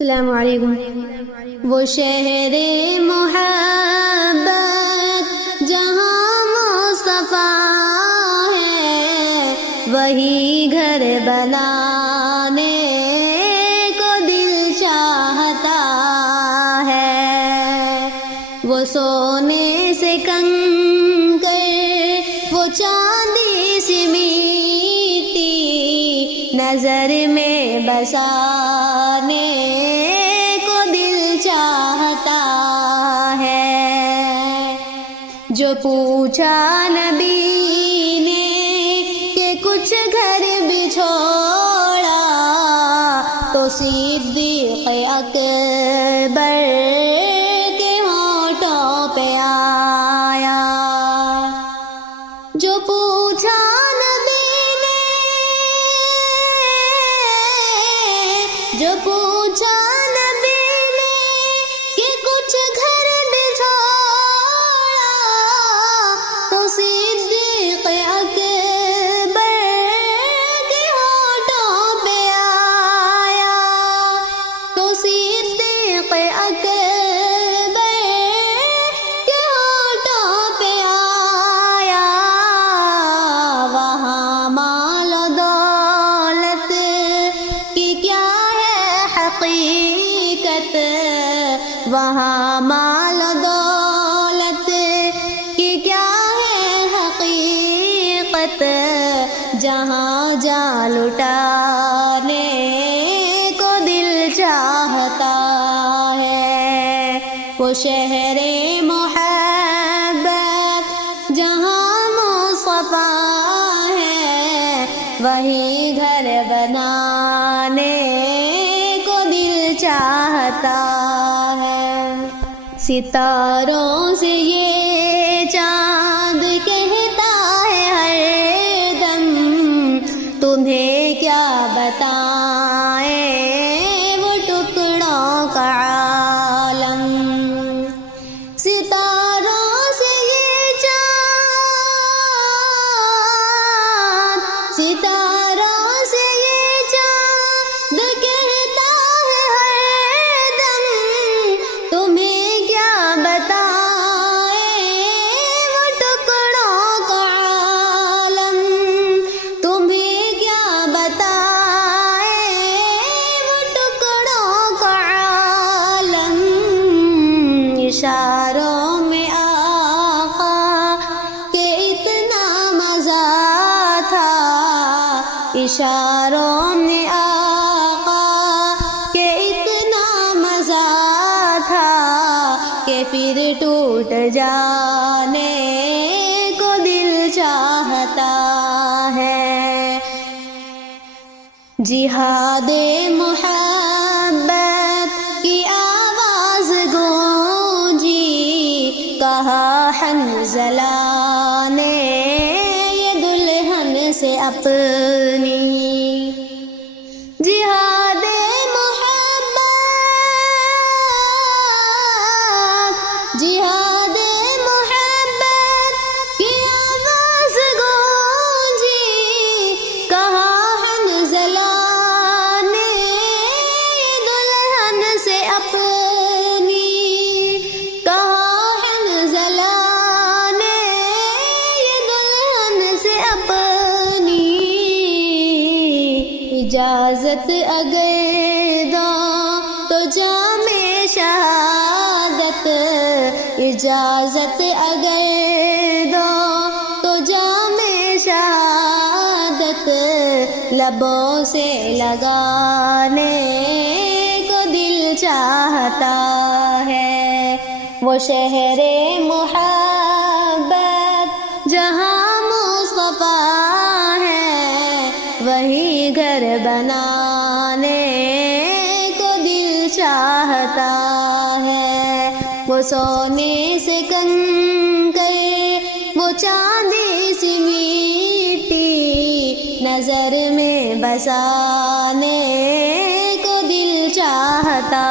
السلام علیکم۔ وہ شہر محبت جہاں مصطفیٰ ہے، وہی گھر بنانے کو دل چاہتا ہے۔ وہ سونے سے کنکر، وہ چاندی سی میٹی، نظر میں بسانے کو دل چاہتا ہے۔ جو پوچھا نبی نے کہ کچھ گھر بھی چھوڑا، تو صدیق اکبر کے ہونٹوں پہ آیا۔ جو پوچھا نبی نے کہ کچھ گھر بھی چھوڑا، تو صدیق اکبر کے ہونٹوں پہ آیا۔ تو صدیق اکبر کے ہونٹوں پہ آیا۔ وہاں مال و دولت کی کیا حقیقت، وہاں مال و دولت کی کیا ہے حقیقت، جہاں جا لٹانے کو دل چاہتا ہے۔ وہ شہر محبت جہاں مصطفیٰ ہے، وہی گھر بنانے چاہتا ہے۔ ستاروں سے یہ چاند کہتا ہے ہر دم، تمہیں کیا بتائیں وہ ٹکڑوں کا عالم۔ ستاروں سے یہ چاند، ستاروں سے یہ چاند کہتا اشاروں میں آقا کہ اتنا مزہ تھا، اشاروں میں آقا کہ اتنا مزہ تھا، کہ پھر ٹوٹ جانے کو دل چاہتا ہے۔ جہاد محبت کی آواز گونجی، کہا حنظلہ نے یہ دلہن سے اپنی۔ جہاد محبت، جہاد محبت کی آواز گونجی، کہا حنظلہ نے یہ دلہن سے اپنی، کہا حنظلہ نے یہ دلہن سے اپنی۔ اجازت اگر دو تو جام شہادت، اجازت اگر دو تو جام شہادت، لبوں سے لگانے کو دل چاہتا ہے۔ وہ شہر محبت جہاں مصطفیٰ ہے، وہی گھر بنانے کو دل چاہتا ہے۔ وہ سونے سے کنکر، وہ چاندی سی میٹی، نظر میں بسانے کو دل چاہتا